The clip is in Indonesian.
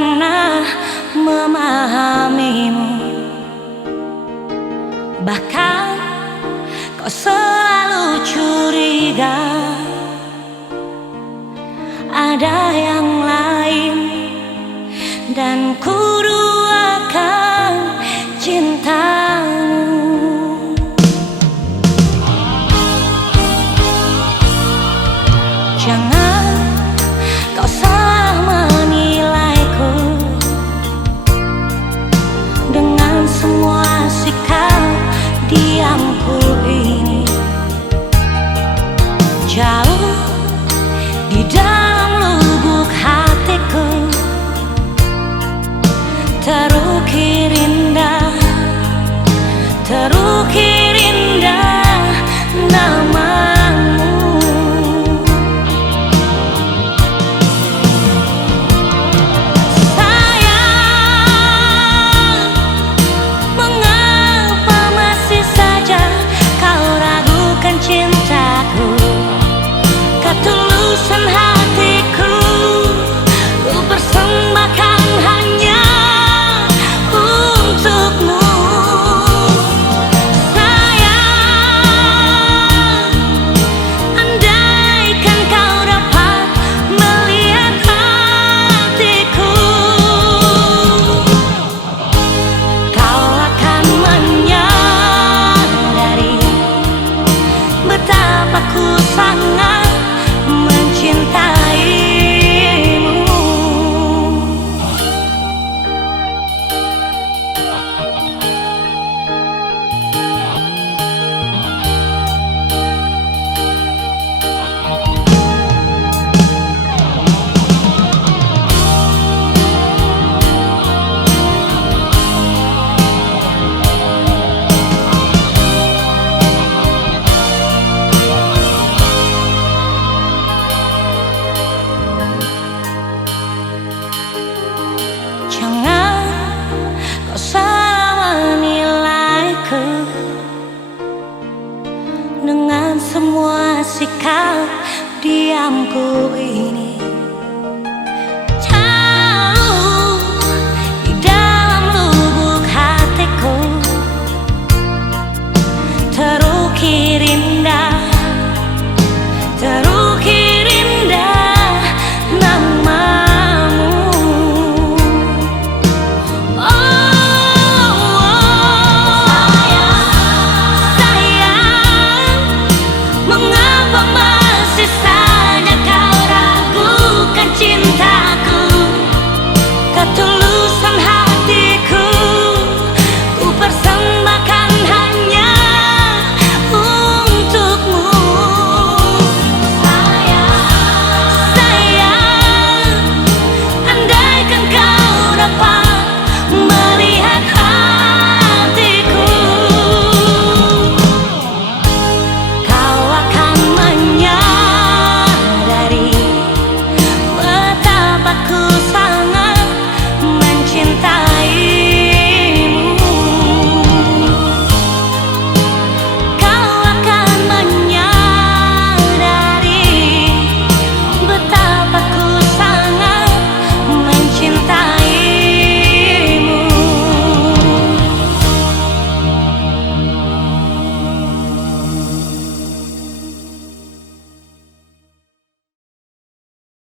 pernah memahamimu. Bahkan kau selalu curiga ada yang lain, dan ku duakan cintamu. Jangan kau salah menilaiku dengan semua sikap diamku ini. Jauh di dalam lubuk hatiku terukir indah, terukir indah namamu. Sayang, mengapa masih saja kau ragukan cintaku? Ketulusan hatiku ku persembahkan hanya untukmu. Sayang, andaikan kau dapat melihat hatiku, kau akan menyadari betapa ku sangat mencintaimu. Jangan kau salah menilaiku dengan semua sikap diamku ini.